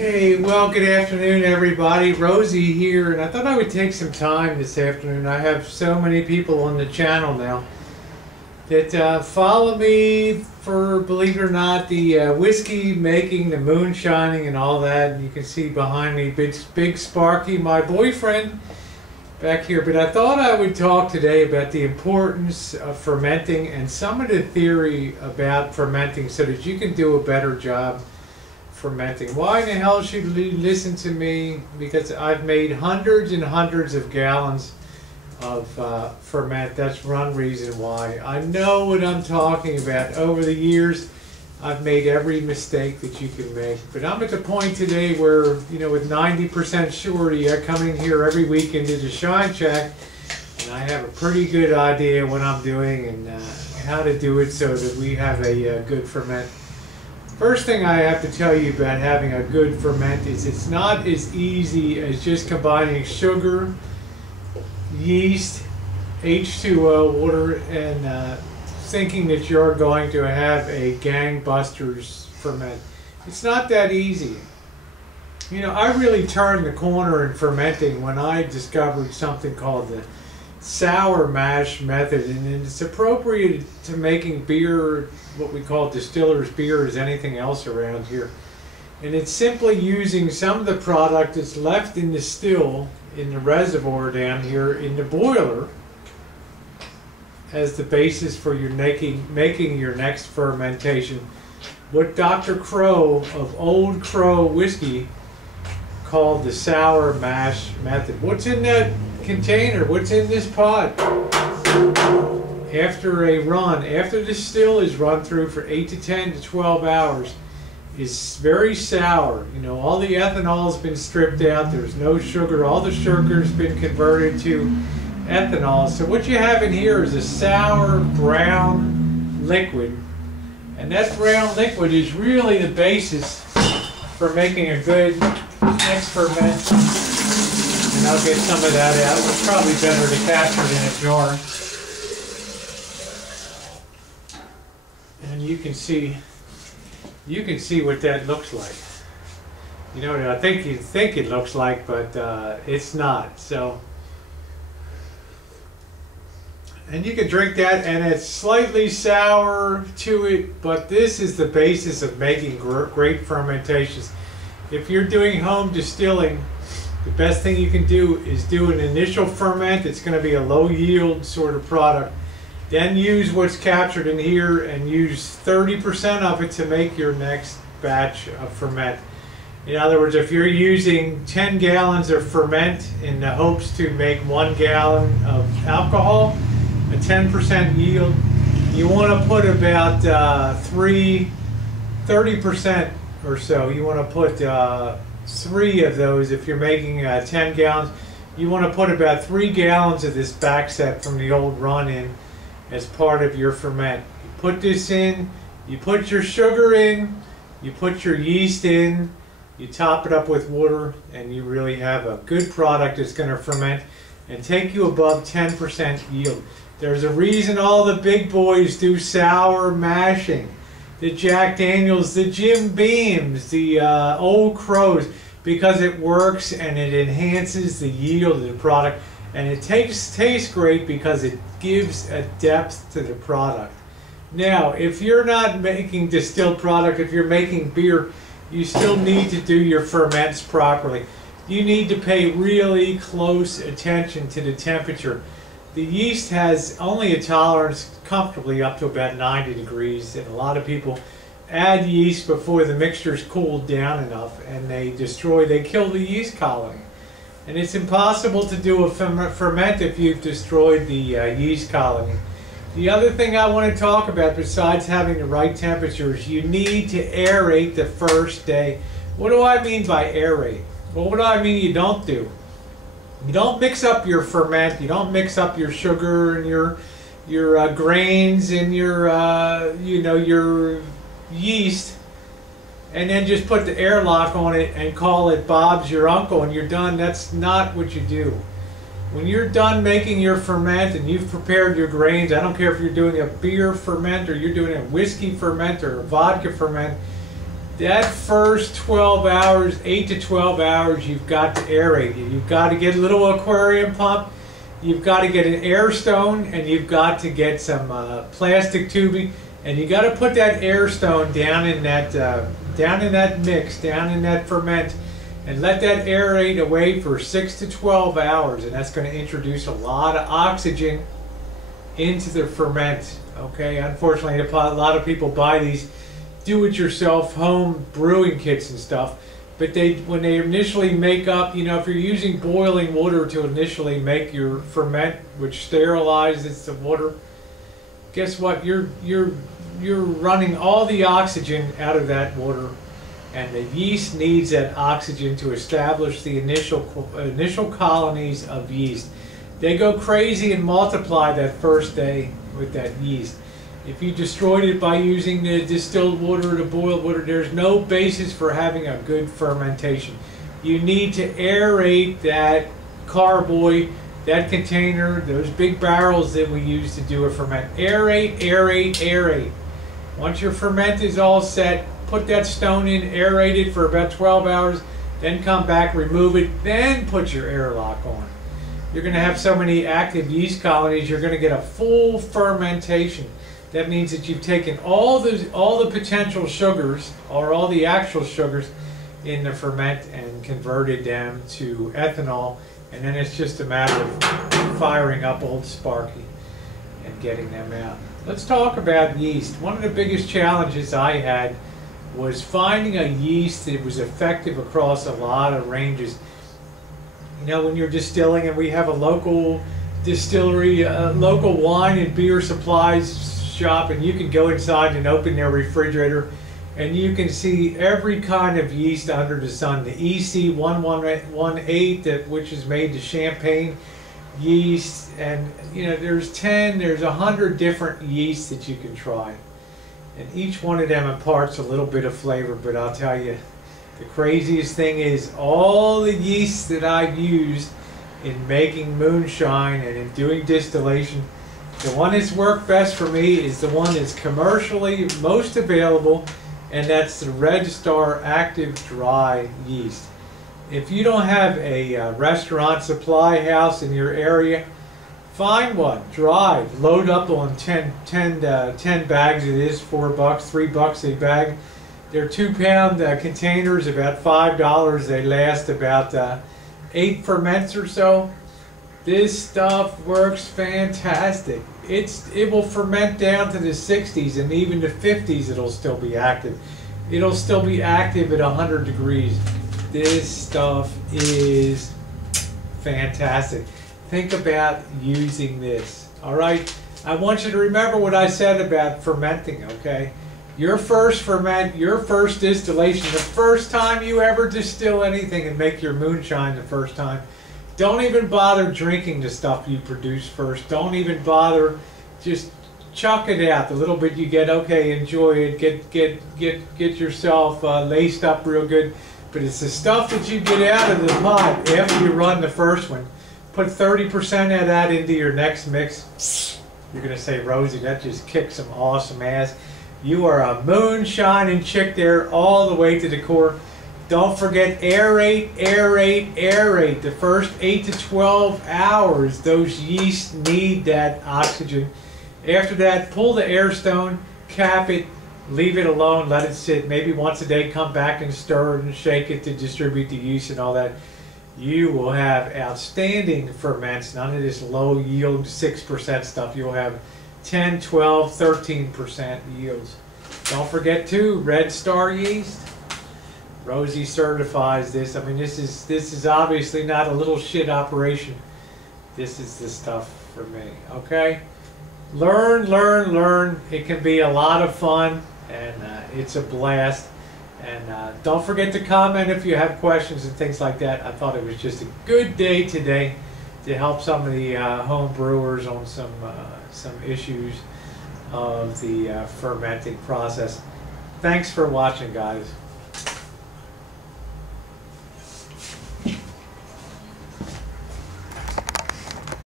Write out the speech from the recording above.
Okay, well, good afternoon, everybody. Rosie here, and I thought I would take some time this afternoon. I have so many people on the channel now that follow me for, believe it or not, the whiskey making, the moonshining, and all that. And you can see behind me, big Sparky, my boyfriend, back here. But I thought I would talk today about the importance of fermenting and some of the theory about fermenting so that you can do a better job fermenting. Why in the hell should you listen to me? Because I've made hundreds and hundreds of gallons of ferment. That's one reason why. I know what I'm talking about. Over the years, I've made every mistake that you can make. But I'm at the point today where, you know, with 90% surety, I come in here every week into the shine check, and I have a pretty good idea what I'm doing and how to do it so that we have a good ferment. First thing I have to tell you about having a good ferment is it's not as easy as just combining sugar, yeast, H2O, water, and thinking that you're going to have a gangbusters ferment. It's not that easy. You know, I really turned the corner in fermenting when I discovered something called the sour mash method, and it's appropriate to making beer, what we call distiller's beer, as anything else around here. And it's simply using some of the product that's left in the still in the reservoir down here in the boiler as the basis for your making your next fermentation. What Dr. Crow of Old Crow whiskey called the sour mash method. What's in that container? What's in this pot? After a run, after the still is run through for 8 to 10 to 12 hours, is very sour. You know, all the ethanol has been stripped out. There's no sugar. All the sugar's been converted to ethanol. So what you have in here is a sour brown liquid, and that brown liquid is really the basis for making a good next ferment. And I'll get some of that out. It's probably better to capture it in a jar. And you can see what that looks like. You know, I think you think it looks like, but it's not. So, and you can drink that, and it's slightly sour to it, but this is the basis of making great fermentations. If you're doing home distilling, the best thing you can do is do an initial ferment. It's going to be a low yield sort of product. Then use what's captured in here and use 30% of it to make your next batch of ferment. In other words, if you're using 10 gallons of ferment in the hopes to make 1 gallon of alcohol, a 10% yield, you want to put about 30% or so. You want to put 3 of those. If you're making 10 gallons, you want to put about 3 gallons of this back set from the old run in as part of your ferment. You put this in, you put your sugar in, you put your yeast in, you top it up with water, and you really have a good product that's going to ferment and take you above 10% yield. There's a reason all the big boys do sour mashing. The Jack Daniels, the Jim Beams, the Old Crows, because it works and it enhances the yield of the product, and it tastes great because it gives a depth to the product. Now, if you're not making distilled product, if you're making beer, you still need to do your ferments properly. You need to pay really close attention to the temperature. The yeast has only a tolerance comfortably up to about 90 degrees, and a lot of people add yeast before the mixture's cooled down enough, and they kill the yeast colony. And it's impossible to do a ferment if you've destroyed the yeast colony. The other thing I want to talk about, besides having the right temperatures, you need to aerate the first day. What do I mean by aerate? Well, what do I mean you don't do? You don't mix up your ferment. You don't mix up your sugar and your grains and your your yeast, and then just put the airlock on it and call it Bob's your uncle and you're done. That's not what you do. When you're done making your ferment and you've prepared your grains, I don't care if you're doing a beer ferment or you're doing a whiskey ferment or a vodka ferment, that first 12 hours, 8 to 12 hours, you've got to aerate it. You've got to get a little aquarium pump, you've got to get an air stone, and you've got to get some plastic tubing, and you got to put that air stone down in that mix, down in that ferment, and let that aerate away for 6 to 12 hours, and that's going to introduce a lot of oxygen into the ferment. Okay, unfortunately, a lot of people buy these do-it-yourself home brewing kits and stuff, but when they initially make up, you know, if you're using boiling water to initially make your ferment, which sterilizes the water, guess what? You're running all the oxygen out of that water, and the yeast needs that oxygen to establish the initial colonies of yeast. They go crazy and multiply that first day with that yeast. If you destroyed it by using the distilled water or the boiled water, there's no basis for having a good fermentation. You need to aerate that carboy, that container, those big barrels that we use to do a ferment. Aerate, aerate, aerate. Once your ferment is all set, put that stone in, aerate it for about 12 hours, then come back, remove it, then put your airlock on. You're going to have so many active yeast colonies, you're going to get a full fermentation. That means that you've taken all the potential sugars, or all the actual sugars in the ferment, and converted them to ethanol, and then it's just a matter of firing up Old Sparky and getting them out. Let's talk about yeast. One of the biggest challenges I had was finding a yeast that was effective across a lot of ranges. You know, when you're distilling, and we have a local distillery, local wine and beer supplies shop, and you can go inside and open their refrigerator, and you can see every kind of yeast under the sun. The EC 1118, which is made to champagne yeast, and you know, there's 100 different yeasts that you can try, and each one of them imparts a little bit of flavor. But I'll tell you, the craziest thing is all the yeasts that I've used in making moonshine and in doing distillation, the one that's worked best for me is the one that's commercially most available, and that's the Red Star Active Dry Yeast. If you don't have a restaurant supply house in your area, find one, drive, load up on 10 bags. It is $4, $3 a bag. They're 2-pound containers, about $5. They last about 8 ferments or so. This stuff works fantastic. It will ferment down to the 60s, and even the 50s it'll still be active. It'll still be active at 100 degrees. This stuff is fantastic. Think about using this. All right? I want you to remember what I said about fermenting, okay? Your first ferment, your first distillation, the first time you ever distill anything and make your moonshine the first time, don't even bother drinking the stuff you produce first. Don't even bother. Just chuck it out. The little bit you get, okay, enjoy it. Get yourself laced up real good. But it's the stuff that you get out of the pot after you run the first one. Put 30% of that into your next mix. You're going to say, Rosie, that just kicked some awesome ass. You are a moonshining chick there all the way to the core. Don't forget, aerate, aerate, aerate. The first 8 to 12 hours, those yeasts need that oxygen. After that, pull the air stone, cap it, leave it alone, let it sit. Maybe once a day, come back and stir it and shake it to distribute the yeast and all that. You will have outstanding ferments. None of this low yield 6% stuff. You'll have 10, 12, 13% yields. Don't forget too, Red Star yeast. Rosie certifies this. I mean, this is obviously not a little shit operation. This is the stuff for me. Okay? Learn, learn, learn. It can be a lot of fun, and it's a blast. And don't forget to comment if you have questions and things like that. I thought it was just a good day today to help some of the home brewers on some issues of the fermenting process. Thanks for watching, guys.